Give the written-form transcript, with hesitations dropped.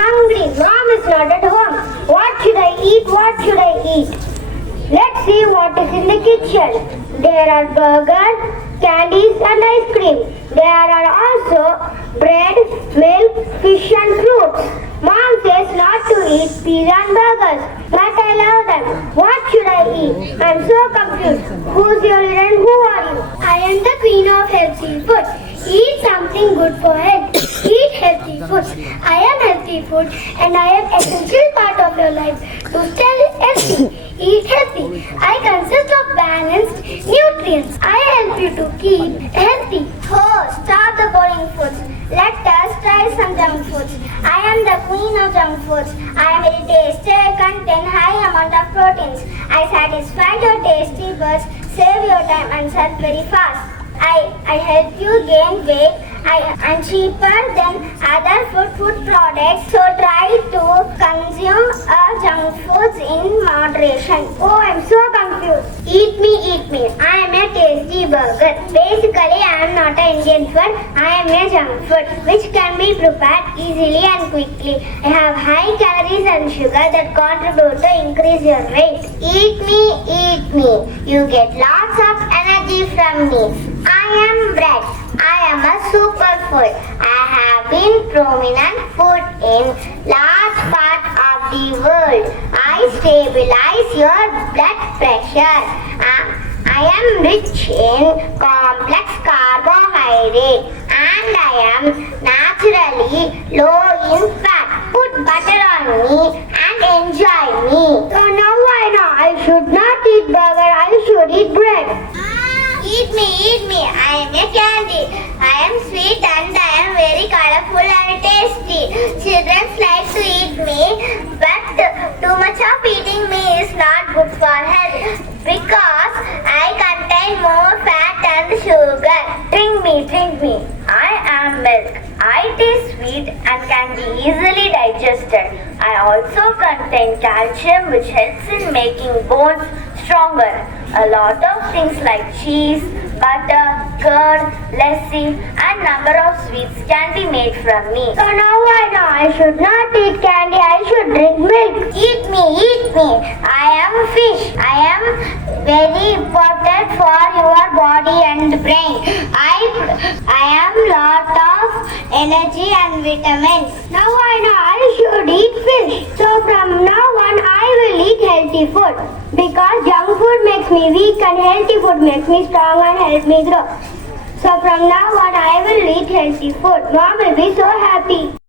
Hungry. Mom is not at home. What should I eat? What should I eat? Let's see what is in the kitchen. There are burgers, candies and ice cream. There are also bread, milk, fish and fruits. Mom says not to eat pizza and burgers, but I love them. What should I eat? I'm so confused. Who's your leader and who are you? I am the queen of healthy food. Eat something good for health. Eat healthy food. I am healthy food and I am essential part of your life. To stay healthy, eat healthy. I consist of balanced nutrients. I help you to keep healthy. Oh, stop the boring foods. Let us try some junk foods. I am the queen of junk foods. I am very tasty. I contain high amount of proteins. I satisfy your tasty bursts, save your time and sell very fast. I help you gain weight. I'm cheaper than other food products. So try to consume junk foods in moderation. Oh, I'm so confused. Eat me. I am a tasty burger. Basically, I am not an Indian food. I am a junk food which can be prepared easily and quickly. I have high calories and sugar that contribute to increase your weight. Eat me. You get lots of energy from me. I am bread. I am a superfood. I have been prominent food in large part of the world. I stabilize your blood pressure. I am rich in complex carbohydrates and I am naturally low in fat. Put butter on me and enjoy me. So now I know I should not eat burger, I should eat bread. Eat me. I am a candy. I am sweet and I am very colorful and tasty. Children like to eat me, but too much of eating me is not good for health because I contain more fat and sugar. Drink me. I am milk. I taste sweet and can be easily digested. I also contain calcium which helps in making bones stronger. A lot of things like cheese, butter, curd, lassi and number of sweets can be made from me. So now I know I should not eat candy, I should drink milk. Eat me. I am fish. I am very important for your body and brain. I am lot of energy and vitamins. Now I know I should eat fish. So from now on I will eat healthy food. Because junk food makes me weak and healthy food makes me strong and help me grow. So from now on I will eat healthy food. Mom will be so happy.